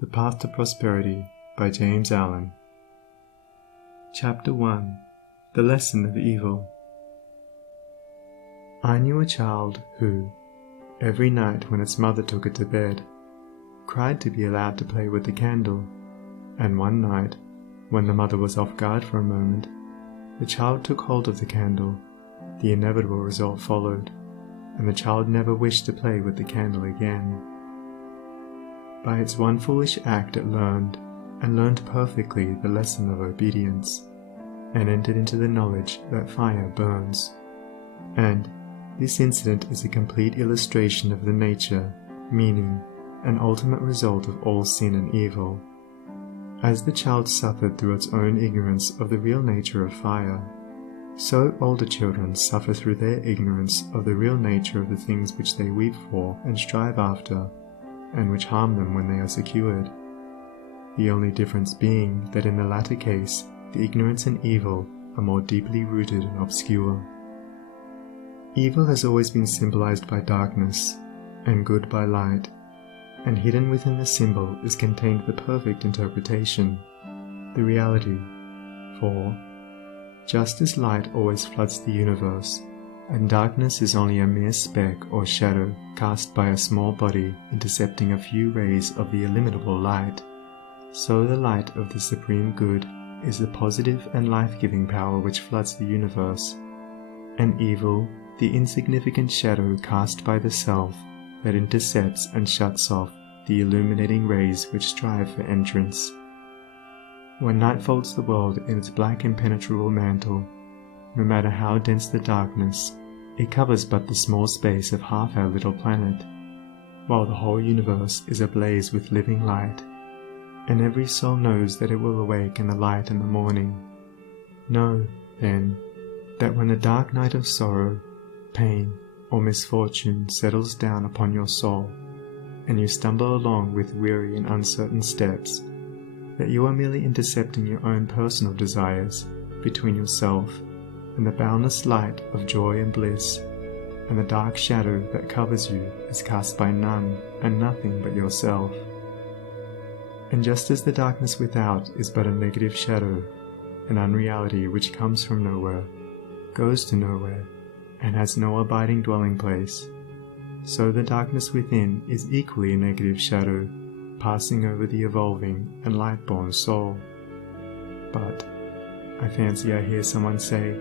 The Path to Prosperity by James Allen. Chapter 1. The Lesson of Evil. I knew a child who, every night when its mother took it to bed, cried to be allowed to play with the candle, and one night, when the mother was off guard for a moment, the child took hold of the candle. The inevitable result followed, and the child never wished to play with the candle again. By its one foolish act it learned perfectly the lesson of obedience, and entered into the knowledge that fire burns. And this incident is a complete illustration of the nature, meaning, and ultimate result of all sin and evil. As the child suffered through its own ignorance of the real nature of fire, so older children suffer through their ignorance of the real nature of the things which they weep for and strive after, and which harm them when they are secured. The only difference being that in the latter case, the ignorance and evil are more deeply rooted and obscure. Evil has always been symbolized by darkness, and good by light, and hidden within the symbol is contained the perfect interpretation, the reality. For, just as light always floods the universe, and darkness is only a mere speck or shadow cast by a small body intercepting a few rays of the illimitable light, so the light of the Supreme Good is the positive and life-giving power which floods the universe, and evil the insignificant shadow cast by the self that intercepts and shuts off the illuminating rays which strive for entrance. When night folds the world in its black impenetrable mantle, no matter how dense the darkness, it covers but the small space of half our little planet, while the whole universe is ablaze with living light, and every soul knows that it will awake in the light in the morning. Know, then, that when the dark night of sorrow, pain, or misfortune settles down upon your soul, and you stumble along with weary and uncertain steps, that you are merely intercepting your own personal desires between yourself and the boundless light of joy and bliss, and the dark shadow that covers you is cast by none and nothing but yourself. And just as the darkness without is but a negative shadow, an unreality which comes from nowhere, goes to nowhere, and has no abiding dwelling place, so the darkness within is equally a negative shadow, passing over the evolving and light-born soul. But, I fancy I hear someone say,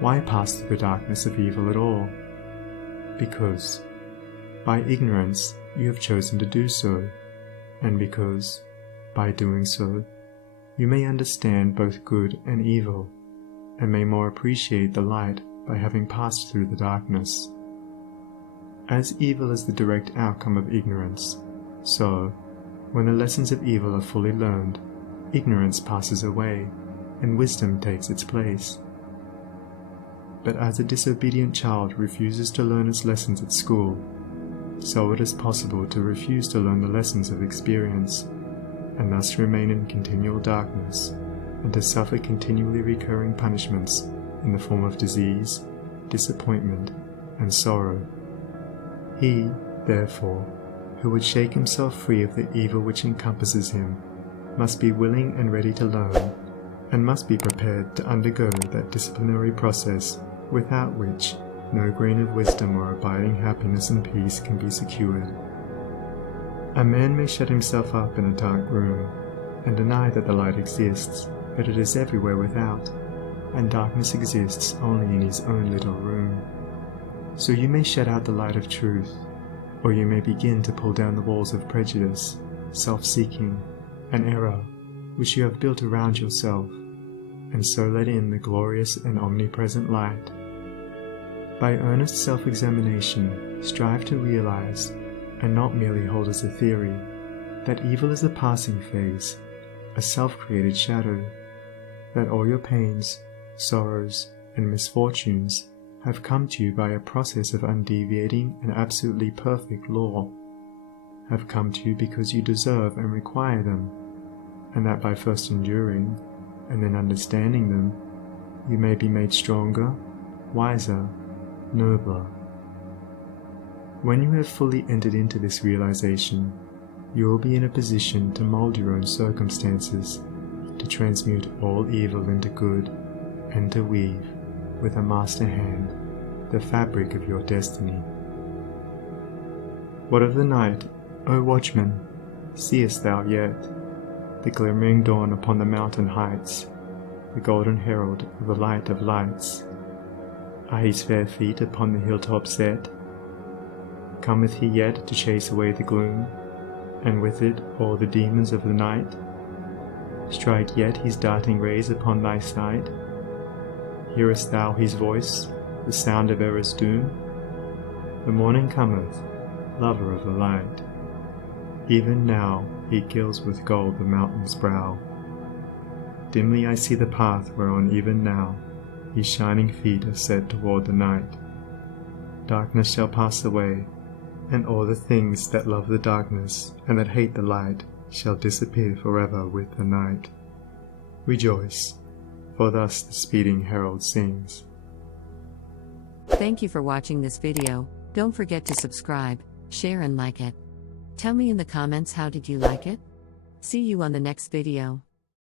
why pass through the darkness of evil at all? Because, by ignorance, you have chosen to do so, and because, by doing so, you may understand both good and evil, and may more appreciate the light by having passed through the darkness. As evil is the direct outcome of ignorance, so, when the lessons of evil are fully learned, ignorance passes away, and wisdom takes its place. But as a disobedient child refuses to learn its lessons at school, so it is possible to refuse to learn the lessons of experience, and thus remain in continual darkness, and to suffer continually recurring punishments in the form of disease, disappointment, and sorrow. He, therefore, who would shake himself free of the evil which encompasses him, must be willing and ready to learn, and must be prepared to undergo that disciplinary process without which no grain of wisdom or abiding happiness and peace can be secured. A man may shut himself up in a dark room, and deny that the light exists, but it is everywhere without, and darkness exists only in his own little room. So you may shut out the light of truth, or you may begin to pull down the walls of prejudice, self-seeking, and error which you have built around yourself, and so let in the glorious and omnipresent light. By earnest self-examination, strive to realize, and not merely hold as a theory, that evil is a passing phase, a self-created shadow, that all your pains, sorrows, and misfortunes have come to you by a process of undeviating and absolutely perfect law, have come to you because you deserve and require them, and that by first enduring, and then understanding them, you may be made stronger, wiser, nobler. When you have fully entered into this realization, you will be in a position to mold your own circumstances, to transmute all evil into good, and to weave, with a master hand, the fabric of your destiny. What of the night, O watchman? Seest thou yet the glimmering dawn upon the mountain heights, the golden herald of the light of lights? Are his fair feet upon the hilltop set? Cometh he yet to chase away the gloom, and with it all the demons of the night? Strike yet his darting rays upon thy sight? Hearest thou his voice, the sound of error's doom? The morning cometh, lover of the light. Even now he gilds with gold the mountain's brow. Dimly I see the path whereon even now his shining feet are set toward the night. Darkness shall pass away, and all the things that love the darkness and that hate the light shall disappear forever with the night. Rejoice, for thus the speeding herald sings. Thank you for watching this video. Don't forget to subscribe, share and like it. Tell me in the comments how did you like it? See you on the next video.